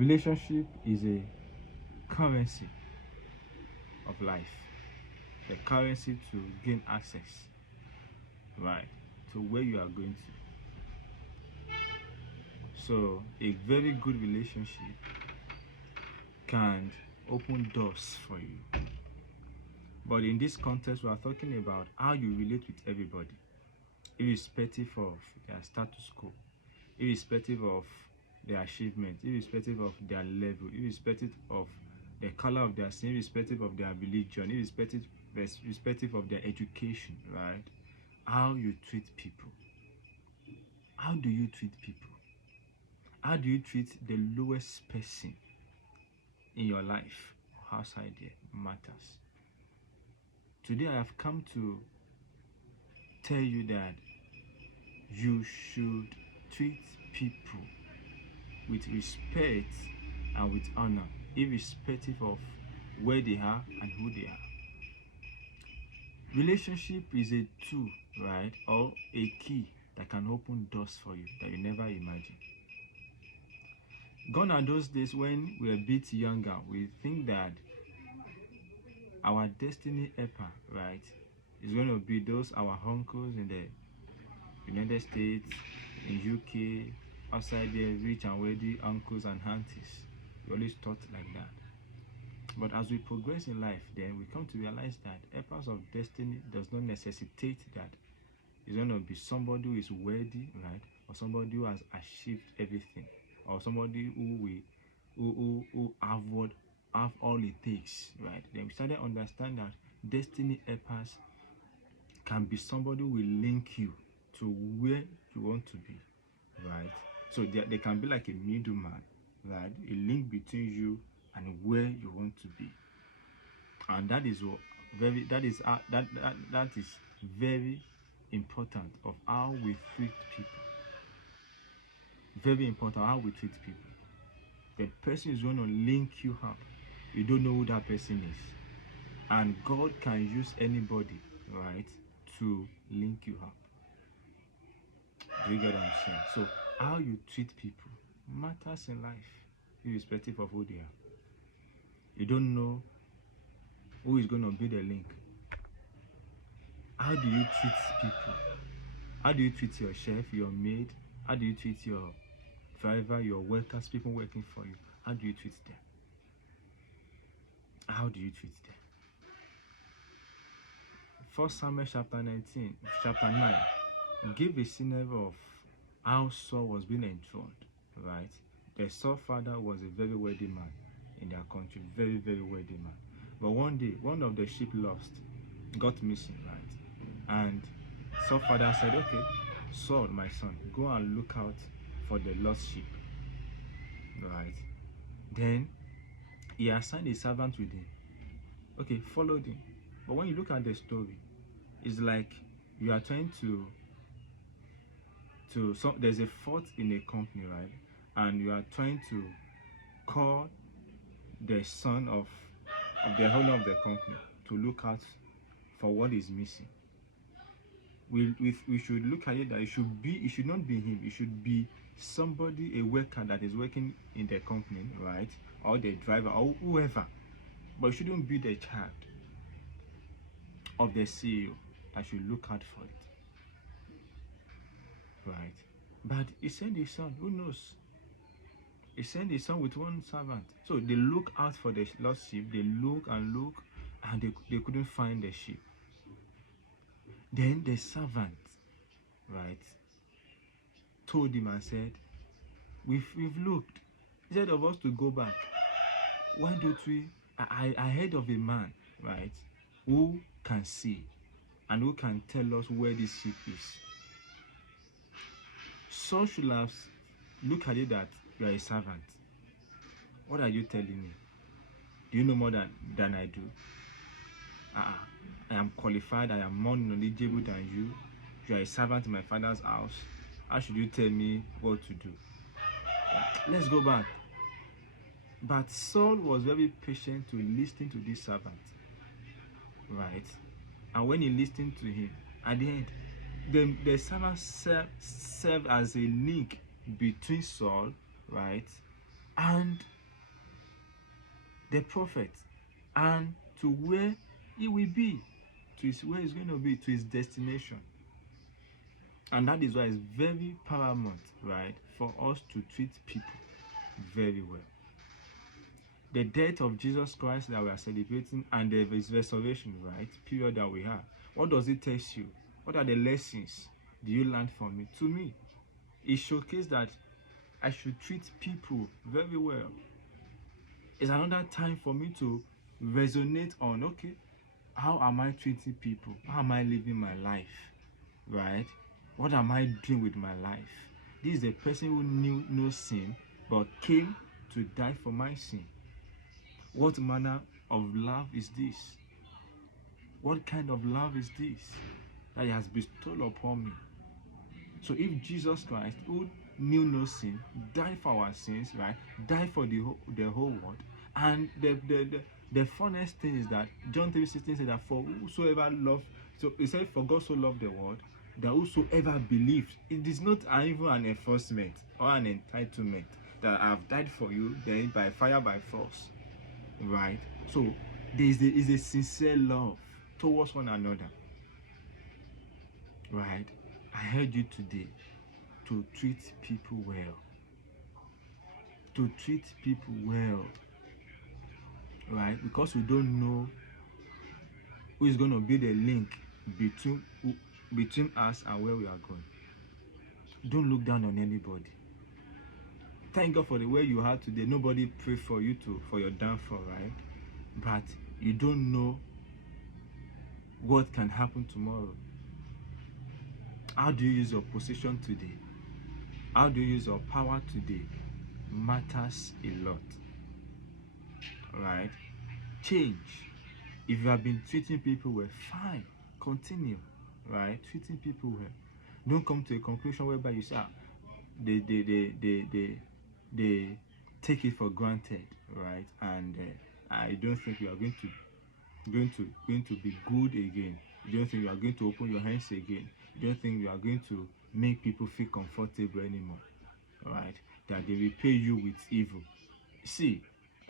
Relationship is a currency of life, the currency to gain access, right, to where you are going to. So a very good relationship can open doors for you. But in this context, we are talking about how you relate with everybody, irrespective of their status quo, irrespective of their achievement, irrespective of their level, irrespective of the color of their skin, irrespective of their religion, irrespective of their education, right? How you treat people. How do you treat people? How do you treat the lowest person in your life or outside there matters. Today I have come to tell you that you should treat people with respect and with honor, irrespective of where they are and who they are. Relationship is a tool, right, or a key that can open doors for you that you never imagined. Gone are those days when we were a bit younger. We think that our destiny helper, right, is going to be those our uncles in the United States, in UK, outside there, rich and wealthy uncles and aunties. We always thought like that. But as we progress in life, then we come to realize that helpers of destiny does not necessitate that it's going to be somebody who is worthy, right, or somebody who has achieved everything, or somebody who have all it takes, right? Then we started to understand that destiny helpers can be somebody who will link you to where you want to be, right? So they can be like a middleman, right? A link between you and where you want to be, and that is very important of how we treat people. Very important how we treat people. The person is going to link you up. You don't know who that person is, and God can use anybody, right, to link you up. Do you get what I'm saying? So how you treat people matters in life, irrespective of who they are. You don't know who is going to be the link. How do you treat people? How do you treat your chef, your maid? How do you treat your driver, your workers, people working for you? How do you treat them? How do you treat them? 1 Samuel chapter 9 give a scenario of how Saul was being enthroned, right? The Saul father was a very wealthy man in their country, very, very wealthy man. But one day, one of the sheep got missing, right? And Saul father said, okay, Saul, my son, go and look out for the lost sheep, right? Then he assigned a servant with him. Okay, followed him. But when you look at the story, it's like you are trying to there's a fault in a company, right? And you are trying to call the son of the owner of the company to look out for what is missing. We should look at it that it should not be him. It should be somebody, a worker that is working in the company, right? Or the driver or whoever. But it shouldn't be the child of the CEO that should look out for it, right? But he sent his son. Who knows? He sent his son with one servant. So they look out for the lost sheep. They look and look, and they couldn't find the sheep. Then the servant, right, told him and said, we've looked. Instead of us to go back, why don't we? I heard of a man, right, who can see and who can tell us where this sheep is. Saul should have looked at it that you are a servant. What are you telling me? Do you know more than I do? I am qualified. I am more knowledgeable than you. You are a servant in my father's house. How should you tell me what to do? Let's go back. But Saul was very patient to listen to this servant, right? And when he listened to him, at the end, the servant served as a link between Saul, right, and the prophet, and to where he will be, where he's going to be, to his destination. And that is why it's very paramount, right, for us to treat people very well. The death of Jesus Christ that we are celebrating and his resurrection, right, period that we have, what does it tell you? What are the lessons do you learn from it? To me, it showcases that I should treat people very well. It's another time for me to resonate on, okay, how am I treating people? How am I living my life? Right? What am I doing with my life? This is a person who knew no sin but came to die for my sin. What manner of love is this? What kind of love is this that he has bestowed upon me? So if Jesus Christ, who knew no sin, died for our sins, right? Died for the whole world. And the funnest thing is that John 3:16 said that for whosoever loved, so he said, for God so loved the world, that whosoever believed, it is not even an enforcement or an entitlement that I have died for you, then by fire, by force, right? So there is a sincere love towards one another, right? I urge you today to treat people well. To treat people well, right? Because we don't know who is going to be the link between us and where we are going. Don't look down on anybody. Thank God for the way you are today. Nobody pray for you for your downfall, right? But you don't know what can happen tomorrow. How do you use your position today? How do you use your power today? Matters a lot, right? Change. If you have been treating people well, fine, continue, right? Treating people well. Don't come to a conclusion whereby you say, they take it for granted, right? And I don't think you are going to be good again. You don't think you are going to open your hands again. You don't think you are going to make people feel comfortable anymore, right? That they repay you with evil. See,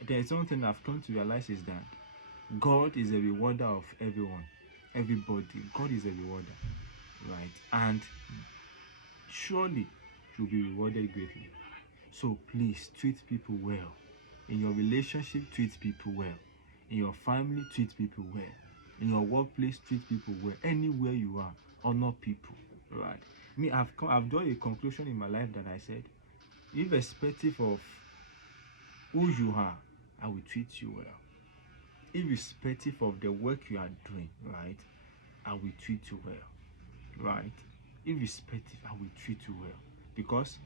there is something I've come to realize is that God is a rewarder of everyone, everybody. God is a rewarder, right? And surely you'll be rewarded greatly. So please treat people well. In your relationship, treat people well. In your family, treat people well. In your workplace, treat people well. Anywhere you are, honor people, right? Me, I've drawn a conclusion in my life that I said, irrespective of who you are, I will treat you well. Irrespective of the work you are doing, right, I will treat you well, right? Irrespective, I will treat you well, because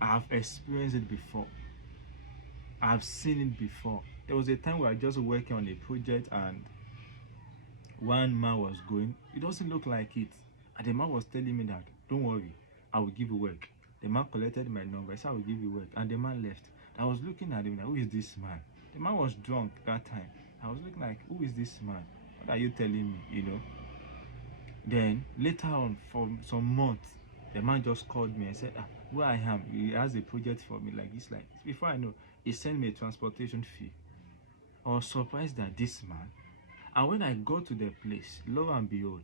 I have experienced it before. I have seen it before. There was a time where I just working on a project and one man was going, it doesn't look like it, and the man was telling me that, don't worry, I will give you work. The man collected my number, I said I will give you work, and the man left. I was looking at him like, who is this man? The man was drunk that time. I was looking like, who is this man? What are you telling me, Then later on, for some months, the man just called me and said, where I am, he has a project for me like this, like this. Before I know, he sent me a transportation fee. I was surprised that this man, and when I got to the place, lo and behold,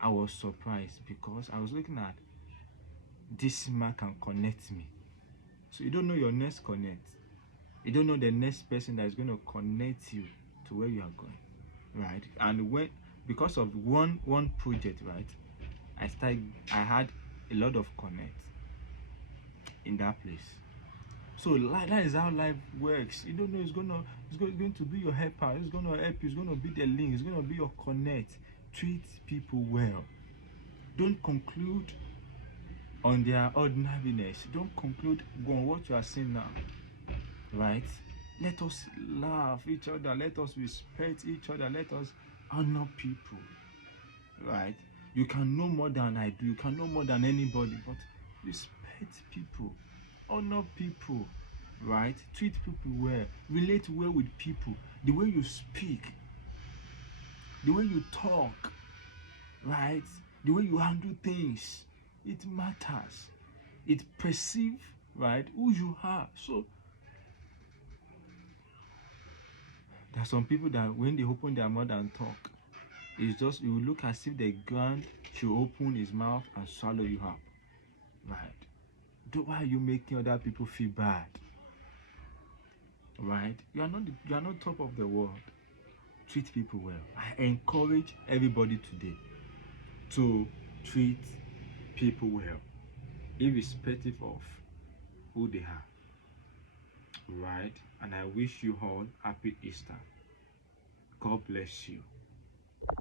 I was surprised because I was looking at, this man can connect me. So you don't know your next connect. You don't know the next person that is going to connect you to where you are going, right? And because of one project, right, I had a lot of connect in that place. So that is how life works. You don't know it's going to be your helper. It's going to help you. It's going to be the link. It's going to be your connect. Treat people well. Don't conclude on their ordinariness. Don't conclude on what you are seeing now, right? Let us love each other. Let us respect each other. Let us honor people, right? You can know more than I do. You can know more than anybody, but respect people, honor people, right? Treat people well, relate well with people. The way you speak, the way you talk, right? The way you handle things, it matters. It perceives, right, who you are. So some people that when they open their mouth and talk, it's just you will look as if the ground should open his mouth and swallow you up. Right? Why are you making other people feel bad? Right? You are not top of the world. Treat people well. I encourage everybody today to treat people well, irrespective of who they are. Right? And I wish you all happy Easter. God bless you.